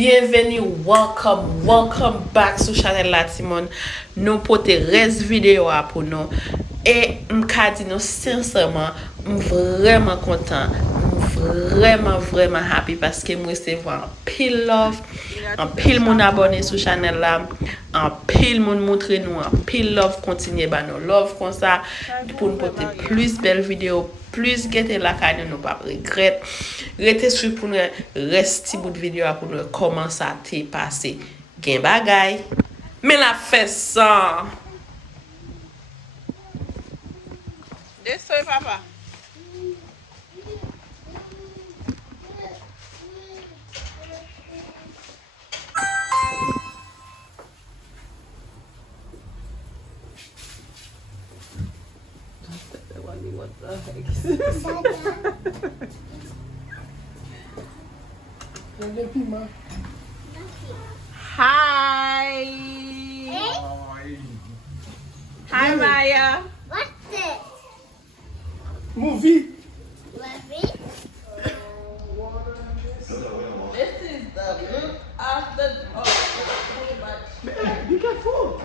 Bienvenue, welcome back sur channel la Timon. Nous pote res vidéo pour nous. Et m'ka di nous sincèrement, vraiment content, vraiment happy parce que moi c'est un pile love, un pile mon abonné sur channel là, un pile mon montre nous, un pile love continuer ba nous love comme ça pour nous porter plus belles vidéos. Plus gete la caille nous pas regret. Rete sur pour nous rester bout de vidéo pour nous comment ça t'est passé. Gen bagay. Mais la fait ça. Descends, papa. What the heck? Hi. Hi, Maya. What's this? Movie. Movie? This is the look of the. Be careful.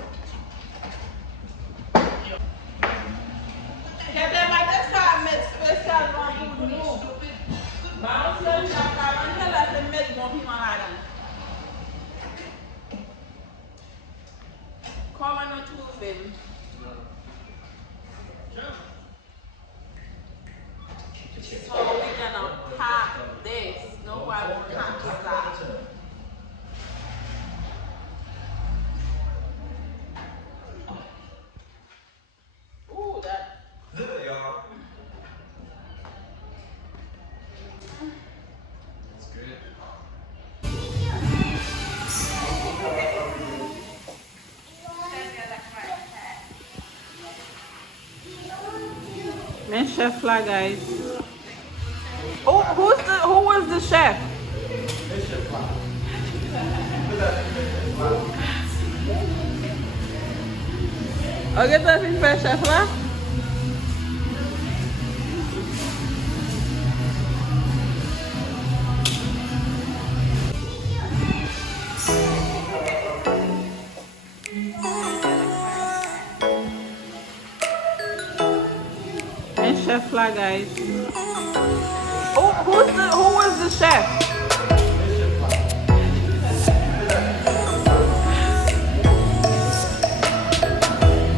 Comment nous trouver? So we're gonna pop this. No one can't get that. Ooh, that. There they are. That's good. Man, chef là, guys. Oh, who was the chef? Ok, t'as fini faire chef là? Man, chef là, guys. Oh, who was the chef?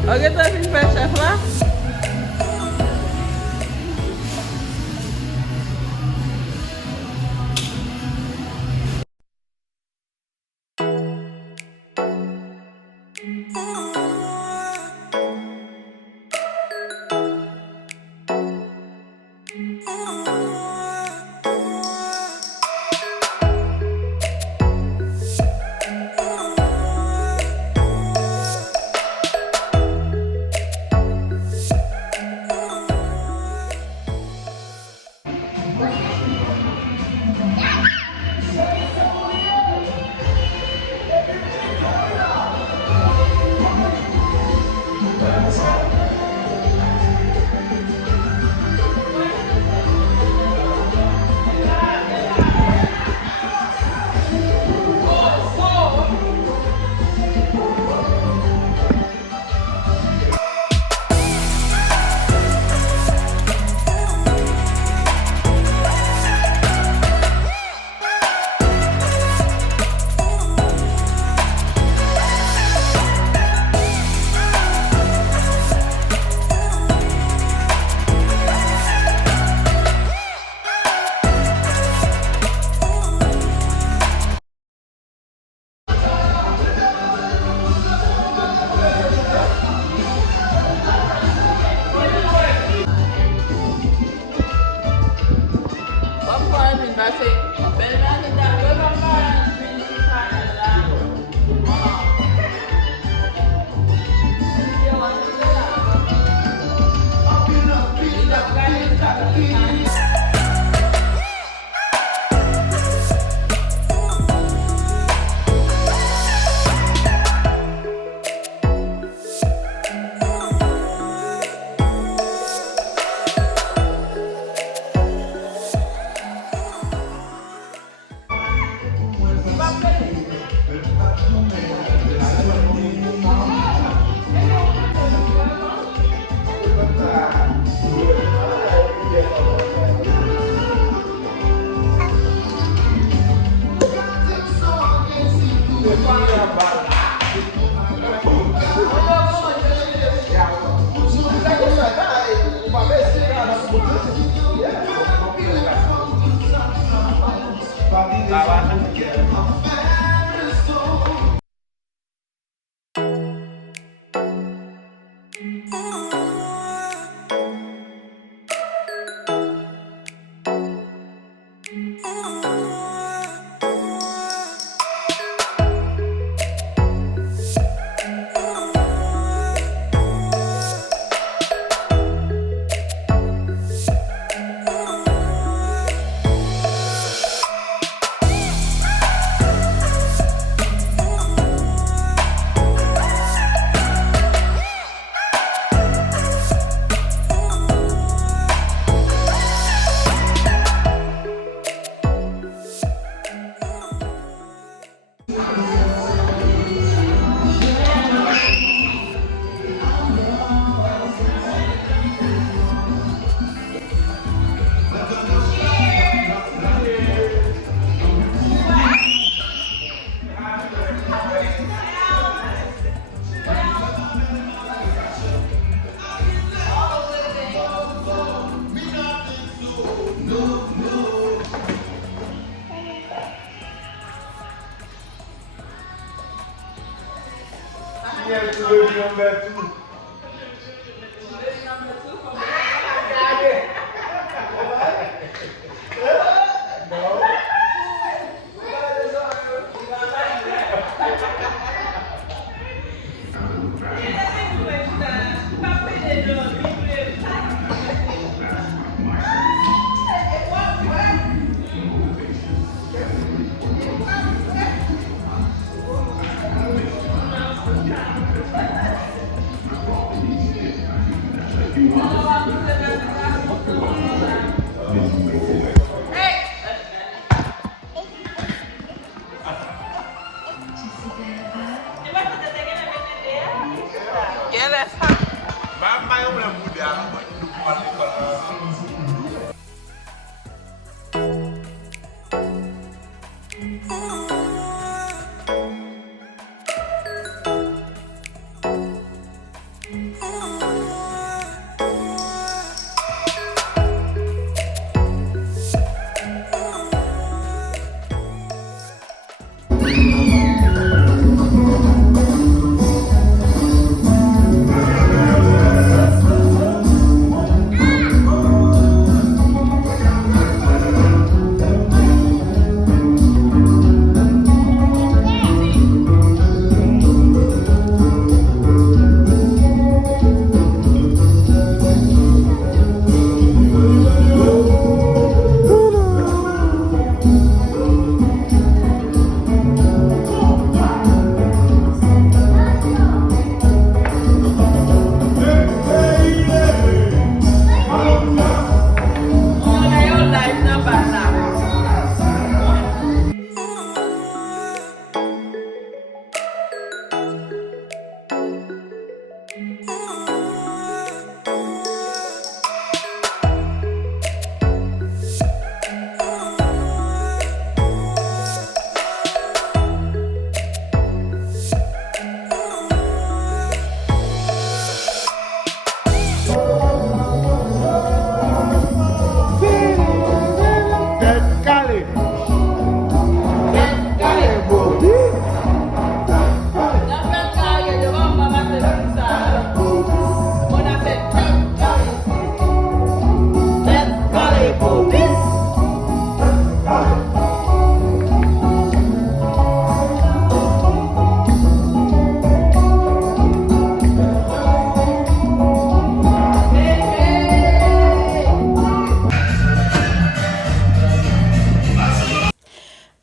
Ok, t'as fini faire chef là?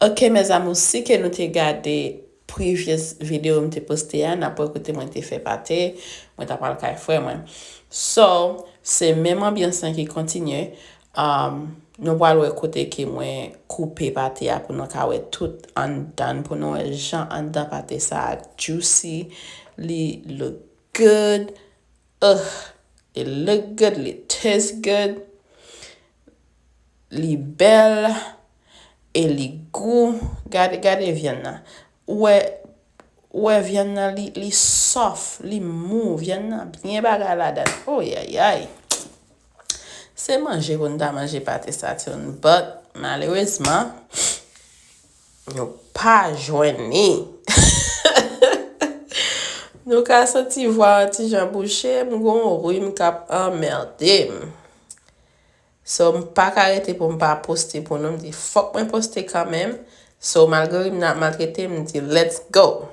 Ok, mes amours, si que nous te gardé previous vidéo me te posté n'a pas écouté moi te fait pâté, moi t'a parlé kay frère moi. So, c'est même ambiance qui continue. nous allons écouter que moi couper pâté pour nous ka tout en dedans pour nous gens en dedans pâté ça juicy, li look good. It look good, it taste good. Li belle et li goût. Gade viande là. Ouais viande là li soft, li mou viande là bien bagarre là-dedans. Oh aïe. C'est manger qu'on a mangé pâté Saturne, but malheureusement, nous pas joigné. Nous ka senti voir ti jan bouché, m'gon rouille m'kap emmerdé. So m'pas arrêter pour m'pas poster pour nous, me dit fuck moi poster quand même. So malgré m'a maltraité, me dit let's go.